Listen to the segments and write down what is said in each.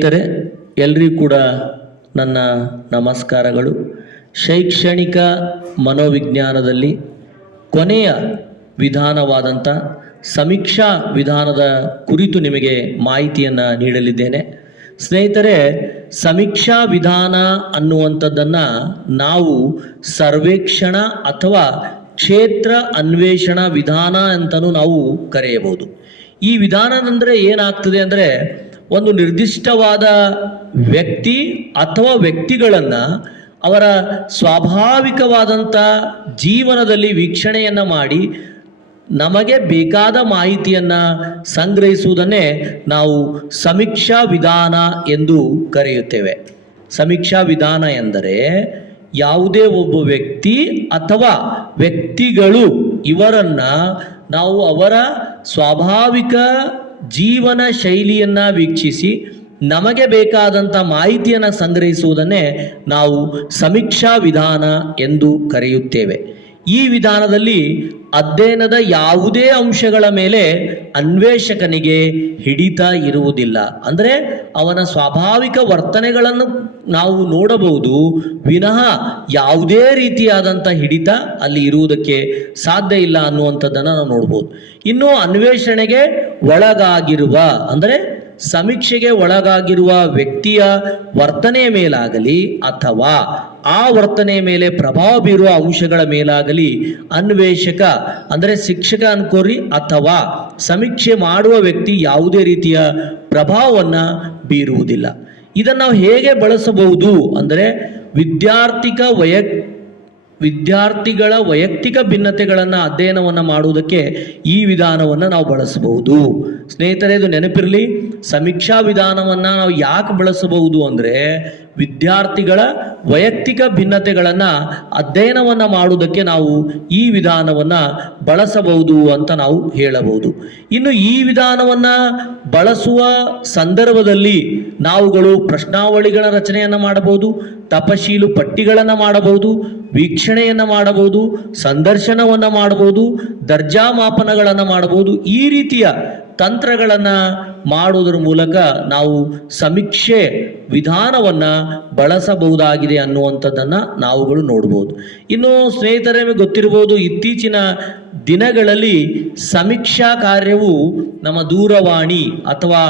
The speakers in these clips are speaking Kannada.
ಸ್ನೇಹಿತರೆ, ಎಲ್ರಿಗೂ ಕೂಡ ನನ್ನ ನಮಸ್ಕಾರಗಳು. ಶೈಕ್ಷಣಿಕ ಮನೋವಿಜ್ಞಾನದಲ್ಲಿ ಕೊನೆಯ ವಿಧಾನವಾದಂಥ ಸಮೀಕ್ಷಾ ವಿಧಾನದ ಕುರಿತು ನಿಮಗೆ ಮಾಹಿತಿಯನ್ನು ನೀಡಲಿದ್ದೇನೆ. ಸ್ನೇಹಿತರೆ, ಸಮೀಕ್ಷಾ ವಿಧಾನ ಅನ್ನುವಂಥದ್ದನ್ನು ನಾವು ಸರ್ವೇಕ್ಷಣ ಅಥವಾ ಕ್ಷೇತ್ರ ಅನ್ವೇಷಣಾ ವಿಧಾನ ಅಂತಲೂ ನಾವು ಕರೆಯಬಹುದು. ಈ ವಿಧಾನ ಅಂದರೆ ಏನಾಗ್ತದೆ ಅಂದರೆ ಒಂದು ನಿರ್ದಿಷ್ಟವಾದ ವ್ಯಕ್ತಿ ಅಥವಾ ವ್ಯಕ್ತಿಗಳನ್ನು ಅವರ ಸ್ವಾಭಾವಿಕವಾದಂಥ ಜೀವನದಲ್ಲಿ ವೀಕ್ಷಣೆಯನ್ನು ಮಾಡಿ ನಮಗೆ ಬೇಕಾದ ಮಾಹಿತಿಯನ್ನು ಸಂಗ್ರಹಿಸುವುದನ್ನೇ ನಾವು ಸಮೀಕ್ಷಾ ವಿಧಾನ ಎಂದು ಕರೆಯುತ್ತೇವೆ. ಸಮೀಕ್ಷಾ ವಿಧಾನ ಎಂದರೆ ಯಾವುದೇ ಒಬ್ಬ ವ್ಯಕ್ತಿ ಅಥವಾ ವ್ಯಕ್ತಿಗಳು ಇವರನ್ನು ನಾವು ಅವರ ಸ್ವಾಭಾವಿಕ ಜೀವನ ಶೈಲಿಯನ್ನು ವೀಕ್ಷಿಸಿ ನಮಗೆ ಬೇಕಾದಂಥ ಮಾಹಿತಿಯನ್ನು ಸಂಗ್ರಹಿಸುವುದನ್ನೇ ನಾವು ಸಮೀಕ್ಷಾ ವಿಧಾನ ಎಂದು ಕರೆಯುತ್ತೇವೆ. ಈ ವಿಧಾನದಲ್ಲಿ ಅಧ್ಯಯನದ ಯಾವುದೇ ಅಂಶಗಳ ಮೇಲೆ ಅನ್ವೇಷಕನಿಗೆ ಹಿಡಿತ ಇರುವುದಿಲ್ಲ. ಅಂದರೆ ಅವನ ಸ್ವಾಭಾವಿಕ ವರ್ತನೆಗಳನ್ನು ನಾವು ನೋಡಬಹುದು, ವಿನಃ ಯಾವುದೇ ರೀತಿಯಾದಂಥ ಹಿಡಿತ ಅಲ್ಲಿ ಇರುವುದಕ್ಕೆ ಸಾಧ್ಯ ಇಲ್ಲ ಅನ್ನುವಂಥದ್ದನ್ನು ನಾವು ನೋಡ್ಬೋದು. ಇನ್ನು ಅನ್ವೇಷಣೆಗೆ ಒಳಗಾಗಿರುವ, ಅಂದರೆ ಸಮೀಕ್ಷೆಗೆ ಒಳಗಾಗಿರುವ ವ್ಯಕ್ತಿಯ ವರ್ತನೆಯ ಮೇಲಾಗಲಿ ಅಥವಾ ಆ ವರ್ತನೆ ಮೇಲೆ ಪ್ರಭಾವ ಬೀರುವ ಅಂಶಗಳ ಮೇಲಾಗಲಿ ಅನ್ವೇಷಕ, ಅಂದರೆ ಶಿಕ್ಷಕ ಅನ್ಕೋರಿ ಅಥವಾ ಸಮೀಕ್ಷೆ ಮಾಡುವ ವ್ಯಕ್ತಿ ಯಾವುದೇ ರೀತಿಯ ಪ್ರಭಾವವನ್ನು ಬೀರುವುದಿಲ್ಲ. ಇದನ್ನು ನಾವು ಹೇಗೆ ಬಳಸಬಹುದು ಅಂದರೆ ವಿದ್ಯಾರ್ಥಿಕ ವೈಯಕ್ ವಿದ್ಯಾರ್ಥಿಗಳ ವೈಯಕ್ತಿಕ ಭಿನ್ನತೆಗಳನ್ನು ಅಧ್ಯಯನವನ್ನು ಮಾಡುವುದಕ್ಕೆ ಈ ವಿಧಾನವನ್ನು ನಾವು ಬಳಸಬಹುದು. ಸ್ನೇಹಿತರೆ, ಇದು ನೆನಪಿರಲಿ. ಸಮೀಕ್ಷಾ ವಿಧಾನವನ್ನು ನಾವು ಯಾಕೆ ಬಳಸಬಹುದು ಅಂದರೆ ವಿದ್ಯಾರ್ಥಿಗಳ ವೈಯಕ್ತಿಕ ಭಿನ್ನತೆಗಳನ್ನು ಅಧ್ಯಯನವನ್ನು ಮಾಡುವುದಕ್ಕೆ ನಾವು ಈ ವಿಧಾನವನ್ನು ಬಳಸಬಹುದು ಅಂತ ನಾವು ಹೇಳಬಹುದು. ಇನ್ನು ಈ ವಿಧಾನವನ್ನು ಬಳಸುವ ಸಂದರ್ಭದಲ್ಲಿ ನಾವುಗಳು ಪ್ರಶ್ನಾವಳಿಗಳ ರಚನೆಯನ್ನು ಮಾಡಬಹುದು, ತಪಶೀಲು ಪಟ್ಟಿಗಳನ್ನು ಮಾಡಬಹುದು, ವೀಕ್ಷಣೆಯನ್ನು ಮಾಡಬಹುದು, ಸಂದರ್ಶನವನ್ನು ಮಾಡಬಹುದು ದರ್ಜಾ ಮಾಪನಗಳನ್ನು ಮಾಡಬಹುದು. ಈ ರೀತಿಯ ತಂತ್ರಗಳನ್ನು ಮಾಡುವುದರ ಮೂಲಕ ನಾವು ಸಮೀಕ್ಷೆ ವಿಧಾನವನ್ನು ಬಳಸಬಹುದಾಗಿದೆ ಅನ್ನುವಂಥದ್ದನ್ನು ನಾವುಗಳು ನೋಡ್ಬೋದು. ಇನ್ನು ಸ್ನೇಹಿತರೇ ಗೊತ್ತಿರ್ಬೋದು ಇತ್ತೀಚಿನ ದಿನಗಳಲ್ಲಿ ಸಮೀಕ್ಷಾ ಕಾರ್ಯವು ನಮ್ಮ ದೂರವಾಣಿ ಅಥವಾ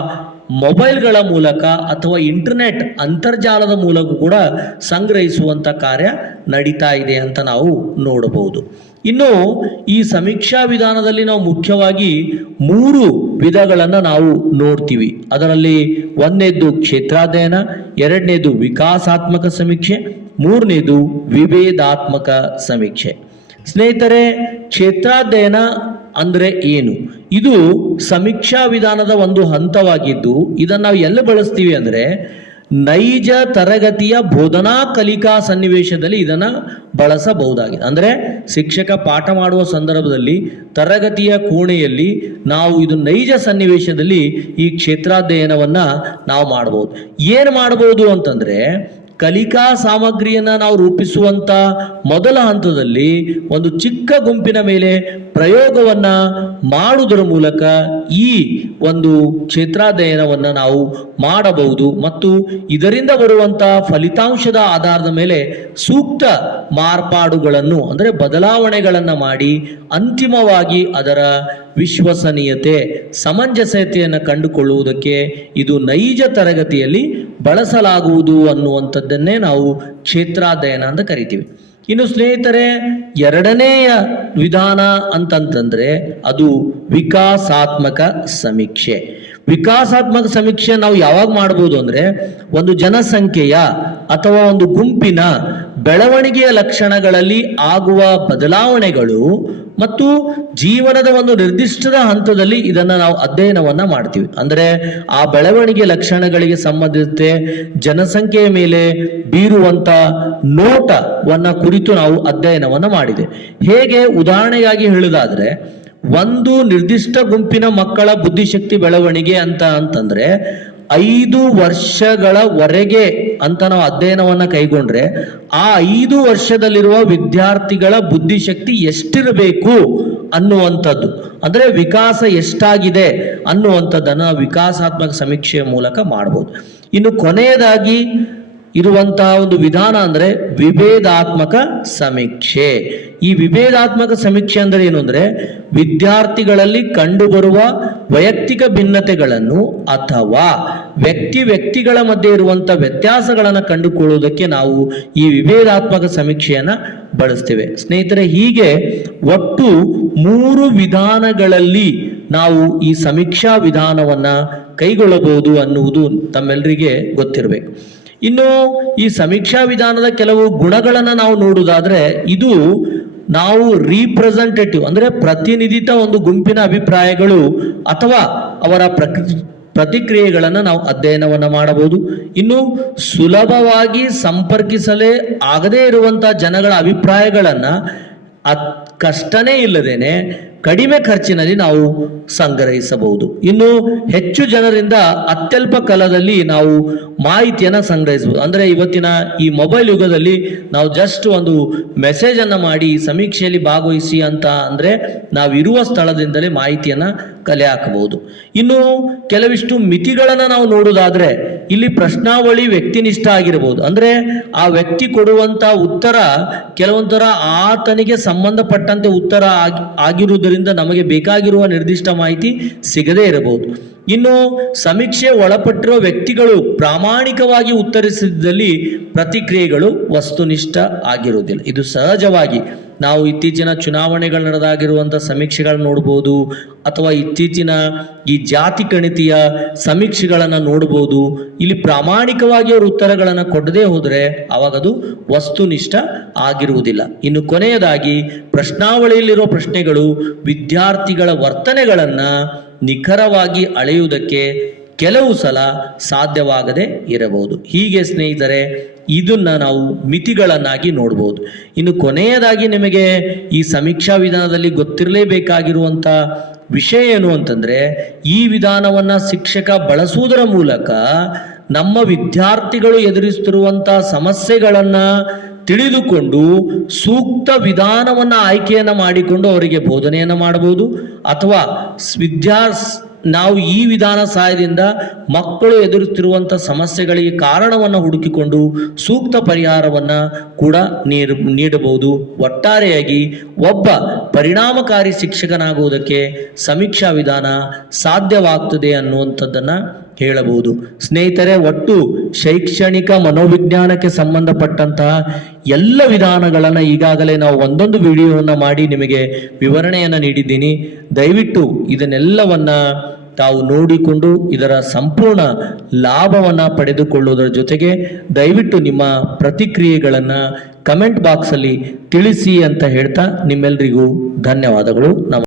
ಮೊಬೈಲ್ಗಳ ಮೂಲಕ ಅಥವಾ ಇಂಟರ್ನೆಟ್ ಅಂತರ್ಜಾಲದ ಮೂಲಕ ಕೂಡ ಸಂಗ್ರಹಿಸುವಂಥ ಕಾರ್ಯ ನಡೀತಾ ಇದೆ ಅಂತ ನಾವು ನೋಡಬಹುದು. ಇನ್ನು ಈ ಸಮೀಕ್ಷಾ ವಿಧಾನದಲ್ಲಿ ನಾವು ಮುಖ್ಯವಾಗಿ ಮೂರು ವಿಧಗಳನ್ನು ನಾವು ನೋಡ್ತೀವಿ. ಅದರಲ್ಲಿ ಒಂದನೇದು ಕ್ಷೇತ್ರಾಧ್ಯಯನ, ಎರಡನೇದು ವಿಕಾಸಾತ್ಮಕ ಸಮೀಕ್ಷೆ, ಮೂರನೇದು ವಿಭೇದಾತ್ಮಕ ಸಮೀಕ್ಷೆ. ಸ್ನೇಹಿತರೆ, ಕ್ಷೇತ್ರಾಧ್ಯಯನ ಅಂದರೆ ಏನು? ಇದು ಸಮೀಕ್ಷಾ ವಿಧಾನದ ಒಂದು ಹಂತವಾಗಿದ್ದು, ಇದನ್ನು ನಾವು ಎಲ್ಲಿ ಬಳಸ್ತೀವಿ ಅಂದರೆ, ನೈಜ ತರಗತಿಯ ಬೋಧನಾ ಕಲಿಕಾ ಸನ್ನಿವೇಶದಲ್ಲಿ ಇದನ್ನು ಬಳಸಬಹುದಾಗಿದೆ. ಅಂದರೆ ಶಿಕ್ಷಕ ಪಾಠ ಮಾಡುವ ಸಂದರ್ಭದಲ್ಲಿ, ತರಗತಿಯ ಕೋಣೆಯಲ್ಲಿ ನಾವು ಇದು ನೈಜ ಸನ್ನಿವೇಶದಲ್ಲಿ ಈ ಕ್ಷೇತ್ರಾಧ್ಯಯನವನ್ನು ನಾವು ಮಾಡ್ಬೋದು ಏನು ಮಾಡ್ಬೋದು ಅಂತಂದರೆ ಕಲಿಕಾ ಸಾಮಗ್ರಿಯನ್ನು ನಾವು ರೂಪಿಸುವಂಥ ಮೊದಲ ಹಂತದಲ್ಲಿ ಒಂದು ಚಿಕ್ಕ ಗುಂಪಿನ ಮೇಲೆ ಪ್ರಯೋಗವನ್ನು ಮಾಡುವುದರ ಮೂಲಕ ಈ ಒಂದು ಕ್ಷೇತ್ರಾಧ್ಯಯನವನ್ನು ನಾವು ಮಾಡಬಹುದು ಮತ್ತು ಇದರಿಂದ ಬರುವಂಥ ಫಲಿತಾಂಶದ ಆಧಾರದ ಮೇಲೆ ಸೂಕ್ತ ಮಾರ್ಪಾಡುಗಳನ್ನು, ಅಂದರೆ ಬದಲಾವಣೆಗಳನ್ನು ಮಾಡಿ ಅಂತಿಮವಾಗಿ ಅದರ ವಿಶ್ವಸನೀಯತೆ, ಸಮಂಜಸತೆಯನ್ನು ಕಂಡುಕೊಳ್ಳುವುದಕ್ಕೆ ಇದು ನೈಜ ತರಗತಿಯಲ್ಲಿ ಬಳಸಲಾಗುವುದು ಅನ್ನುವಂಥದ್ದನ್ನೇ ನಾವು ಕ್ಷೇತ್ರಾಧ್ಯಯನ ಅಂತ ಕರಿತೀವಿ. ಇನ್ನು ಸ್ನೇಹಿತರೆ, ಎರಡನೆಯ ವಿಧಾನ ಅಂತಂತಂದ್ರೆ ಅದು ವಿಕಾಸಾತ್ಮಕ ಸಮೀಕ್ಷೆ. ವಿಕಾಸಾತ್ಮಕ ಸಮೀಕ್ಷೆ ನಾವು ಯಾವಾಗ ಮಾಡ್ಬೋದು ಅಂದ್ರೆ ಒಂದು ಜನಸಂಖ್ಯೆಯ ಅಥವಾ ಒಂದು ಗುಂಪಿನ ಬೆಳವಣಿಗೆಯ ಲಕ್ಷಣಗಳಲ್ಲಿ ಆಗುವ ಬದಲಾವಣೆಗಳು ಮತ್ತು ಜೀವನದ ಒಂದು ನಿರ್ದಿಷ್ಟದ ಹಂತದಲ್ಲಿ ಇದನ್ನು ನಾವು ಅಧ್ಯಯನವನ್ನ ಮಾಡ್ತೀವಿ. ಅಂದರೆ ಆ ಬೆಳವಣಿಗೆ ಲಕ್ಷಣಗಳಿಗೆ ಸಂಬಂಧಿಸಿದಂತೆ ಜನಸಂಖ್ಯೆಯ ಮೇಲೆ ಬೀರುವಂತ ನೋಟವನ್ನ ಕುರಿತು ನಾವು ಅಧ್ಯಯನವನ್ನ ಮಾಡಿದೆ. ಹೇಗೆ? ಉದಾಹರಣೆಯಾಗಿ ಹೇಳುವುದಾದ್ರೆ, ಒಂದು ನಿರ್ದಿಷ್ಟ ಗುಂಪಿನ ಮಕ್ಕಳ ಬುದ್ಧಿಶಕ್ತಿ ಬೆಳವಣಿಗೆ ಅಂತ ಅಂತಂದ್ರೆ ಐದು ವರ್ಷಗಳವರೆಗೆ ಅಂತ ನಾವು ಅಧ್ಯಯನವನ್ನ ಕೈಗೊಂಡ್ರೆ ಆ ಐದು ವರ್ಷದಲ್ಲಿರುವ ವಿದ್ಯಾರ್ಥಿಗಳ ಬುದ್ಧಿಶಕ್ತಿ ಎಷ್ಟಿರಬೇಕು ಅನ್ನುವಂಥದ್ದು. ಅಂದ್ರೆ ವಿಕಾಸ ಎಷ್ಟಾಗಿದೆ ಅನ್ನುವಂಥದ್ದನ್ನು ನಾವು ವಿಕಾಸಾತ್ಮಕ ಸಮೀಕ್ಷೆಯ ಮೂಲಕ ಮಾಡ್ಬೋದು. ಇನ್ನು ಕೊನೆಯದಾಗಿ ಇರುವಂತಹ ಒಂದು ವಿಧಾನ ಅಂದ್ರೆ ವಿಭೇದಾತ್ಮಕ ಸಮೀಕ್ಷೆ. ಈ ವಿಭೇದಾತ್ಮಕ ಸಮೀಕ್ಷೆ ಅಂದ್ರೆ ಏನು ಅಂದ್ರೆ ವಿದ್ಯಾರ್ಥಿಗಳಲ್ಲಿ ಕಂಡುಬರುವ ವೈಯಕ್ತಿಕ ಭಿನ್ನತೆಗಳನ್ನು ಅಥವಾ ವ್ಯಕ್ತಿ ವ್ಯಕ್ತಿಗಳ ಮಧ್ಯೆ ಇರುವಂತ ವ್ಯತ್ಯಾಸಗಳನ್ನು ಕಂಡುಕೊಳ್ಳುವುದಕ್ಕೆ ನಾವು ಈ ವಿಭೇದಾತ್ಮಕ ಸಮೀಕ್ಷೆಯನ್ನ ಬಳಸ್ತೇವೆ. ಸ್ನೇಹಿತರೆ, ಹೀಗೆ ಒಟ್ಟು ಮೂರು ವಿಧಾನಗಳಲ್ಲಿ ನಾವು ಈ ಸಮೀಕ್ಷಾ ವಿಧಾನವನ್ನ ಕೈಗೊಳ್ಳಬಹುದು ಅನ್ನುವುದು ತಮ್ಮೆಲ್ಲರಿಗೆ ಗೊತ್ತಿರಬೇಕು. ಇನ್ನು ಈ ಸಮೀಕ್ಷಾ ವಿಧಾನದ ಕೆಲವು ಗುಣಗಳನ್ನು ನಾವು ನೋಡುವುದಾದ್ರೆ ಇದು ನಾವು ರೀಪ್ರೆಸೆಂಟೇಟಿವ್ ಅಂದರೆ ಪ್ರತಿನಿಧಿತ ಒಂದು ಗುಂಪಿನ ಅಭಿಪ್ರಾಯಗಳು ಅಥವಾ ಅವರ ಪ್ರಕೃತಿ, ಪ್ರತಿಕ್ರಿಯೆಗಳನ್ನು ನಾವು ಅಧ್ಯಯನವನ್ನು ಮಾಡಬಹುದು. ಇನ್ನು ಸುಲಭವಾಗಿ ಸಂಪರ್ಕಿಸಲೇ ಆಗದೇ ಇರುವಂತಹ ಜನಗಳ ಅಭಿಪ್ರಾಯಗಳನ್ನ ಅತ್ ಕಷ್ಟನೇ ಇಲ್ಲದೇನೆ ಕಡಿಮೆ ಖರ್ಚಿನಲ್ಲಿ ನಾವು ಸಂಗ್ರಹಿಸಬಹುದು. ಇನ್ನು ಹೆಚ್ಚು ಜನರಿಂದ ಅತ್ಯಲ್ಪ ಕಾಲದಲ್ಲಿ ನಾವು ಮಾಹಿತಿಯನ್ನು ಸಂಗ್ರಹಿಸಬಹುದು. ಅಂದರೆ ಇವತ್ತಿನ ಈ ಮೊಬೈಲ್ ಯುಗದಲ್ಲಿ ನಾವು ಜಸ್ಟ್ ಒಂದು ಮೆಸೇಜ್ ಅನ್ನ ಮಾಡಿ ಸಮೀಕ್ಷೆಯಲ್ಲಿ ಭಾಗವಹಿಸಿ ಅಂತ ಅಂದ್ರೆ ನಾವು ಇರುವ ಸ್ಥಳದಿಂದಲೇ ಮಾಹಿತಿಯನ್ನ ಕಲೆ ಹಾಕಬಹುದು. ಇನ್ನು ಕೆಲವಿಷ್ಟು ಮಿತಿಗಳನ್ನು ನಾವು ನೋಡುವುದಾದ್ರೆ ಇಲ್ಲಿ ಪ್ರಶ್ನಾವಳಿ ವ್ಯಕ್ತಿನಿಷ್ಠ ಆಗಿರಬಹುದು. ಅಂದ್ರೆ ಆ ವ್ಯಕ್ತಿ ಕೊಡುವಂತ ಉತ್ತರ ಕೆಲವೊಂಥರ ಆತನಿಗೆ ಸಂಬಂಧಪಟ್ಟಂತೆ ಉತ್ತರ ಆಗಿ ಆಗಿರುವುದರಿಂದ ನಮಗೆ ಬೇಕಾಗಿರುವ ನಿರ್ದಿಷ್ಟ ಮಾಹಿತಿ ಸಿಗದೇ ಇರಬಹುದು. ಇನ್ನು ಸಮೀಕ್ಷೆ ಒಳಪಟ್ಟಿರುವ ವ್ಯಕ್ತಿಗಳು ಪ್ರಾಮಾಣಿಕವಾಗಿ ಉತ್ತರಿಸಿದಲ್ಲಿ ಪ್ರತಿಕ್ರಿಯೆಗಳು ವಸ್ತುನಿಷ್ಠ ಆಗಿರುವುದಿಲ್ಲ. ಇದು ಸಹಜವಾಗಿ ನಾವು ಇತ್ತೀಚಿನ ಚುನಾವಣೆಗಳು ನಡೆದಾಗಿರುವಂಥ ಸಮೀಕ್ಷೆಗಳನ್ನ ನೋಡ್ಬೋದು, ಅಥವಾ ಇತ್ತೀಚಿನ ಈ ಜಾತಿ ಗಣಿತೀಯ ಸಮೀಕ್ಷೆಗಳನ್ನು ನೋಡ್ಬೋದು, ಇಲ್ಲಿ ಪ್ರಾಮಾಣಿಕವಾಗಿ ಅವರು ಉತ್ತರಗಳನ್ನು ಕೊಡದೇ ಹೋದರೆ ಅವಾಗ ಅದು ವಸ್ತುನಿಷ್ಠ ಆಗಿರುವುದಿಲ್ಲ. ಇನ್ನು ಕೊನೆಯದಾಗಿ ಪ್ರಶ್ನಾವಳಿಯಲ್ಲಿರುವ ಪ್ರಶ್ನೆಗಳು ವಿದ್ಯಾರ್ಥಿಗಳ ವರ್ತನೆಗಳನ್ನು ನಿಖರವಾಗಿ ಅಳೆಯುವುದಕ್ಕೆ ಕೆಲವು ಸಲ ಸಾಧ್ಯವಾಗದೆ ಇರಬಹುದು. ಹೀಗೆ ಸ್ನೇಹಿತರೆ, ಇದನ್ನ ನಾವು ಮಿತಿಗಳನ್ನಾಗಿ ನೋಡಬಹುದು ಇನ್ನು ಕೊನೆಯದಾಗಿ ನಿಮಗೆ ಈ ಸಮೀಕ್ಷಾ ವಿಧಾನದಲ್ಲಿ ಗೊತ್ತಿರಲೇಬೇಕಾಗಿರುವಂತ ವಿಷಯ ಏನು ಅಂತಂದ್ರೆ, ಈ ವಿಧಾನವನ್ನ ಶಿಕ್ಷಕ ಬಳಸುವುದರ ಮೂಲಕ ನಮ್ಮ ವಿದ್ಯಾರ್ಥಿಗಳು ಎದುರಿಸುತ್ತಿರುವಂತಹ ಸಮಸ್ಯೆಗಳನ್ನ ತಿಳಿದುಕೊಂಡು ಸೂಕ್ತ ವಿಧಾನವನ್ನ ಆಯ್ಕೆಯನ್ನ ಮಾಡಿಕೊಂಡು ಅವರಿಗೆ ಬೋಧನೆಯನ್ನ ಮಾಡಬಹುದು. ಅಥವಾ ವಿದ್ಯಾ ನಾವು ಈ ವಿಧಾನ ಸಹಾಯದಿಂದ ಮಕ್ಕಳು ಎದುರುತ್ತಿರುವಂಥ ಸಮಸ್ಯೆಗಳಿಗೆ ಕಾರಣವನ್ನು ಹುಡುಕಿಕೊಂಡು ಸೂಕ್ತ ಪರಿಹಾರವನ್ನ ಕೂಡ ನೀಡ ನೀಡಬಹುದು. ಒಟ್ಟಾರೆಯಾಗಿ ಒಬ್ಬ ಪರಿಣಾಮಕಾರಿ ಶಿಕ್ಷಕನಾಗುವುದಕ್ಕೆ ಸಮೀಕ್ಷಾ ವಿಧಾನ ಸಾಧ್ಯವಾಗ್ತದೆ ಅನ್ನುವಂಥದ್ದನ್ನ ಹೇಳಬಹುದು ಸ್ನೇಹಿತರೆ, ಒಟ್ಟು ಶೈಕ್ಷಣಿಕ ಮನೋವಿಜ್ಞಾನಕ್ಕೆ ಸಂಬಂಧಪಟ್ಟಂತಹ ಎಲ್ಲ ವಿಧಾನಗಳನ್ನು ಈಗಾಗಲೇ ನಾವು ಒಂದೊಂದು ವಿಡಿಯೋವನ್ನು ಮಾಡಿ ನಿಮಗೆ ವಿವರಣೆಯನ್ನು ನೀಡಿದ್ದೀನಿ. ದಯವಿಟ್ಟು ಇದನ್ನೆಲ್ಲವನ್ನು ತಾವು ನೋಡಿಕೊಂಡು ಇದರ ಸಂಪೂರ್ಣ ಲಾಭವನ್ನು ಪಡೆದುಕೊಳ್ಳುವುದರ ಜೊತೆಗೆ ದಯವಿಟ್ಟು ನಿಮ್ಮ ಪ್ರತಿಕ್ರಿಯೆಗಳನ್ನು ಕಮೆಂಟ್ ಬಾಕ್ಸಲ್ಲಿ ತಿಳಿಸಿ ಅಂತ ಹೇಳ್ತಾ ನಿಮ್ಮೆಲ್ಲರಿಗೂ ಧನ್ಯವಾದಗಳು. ನಮ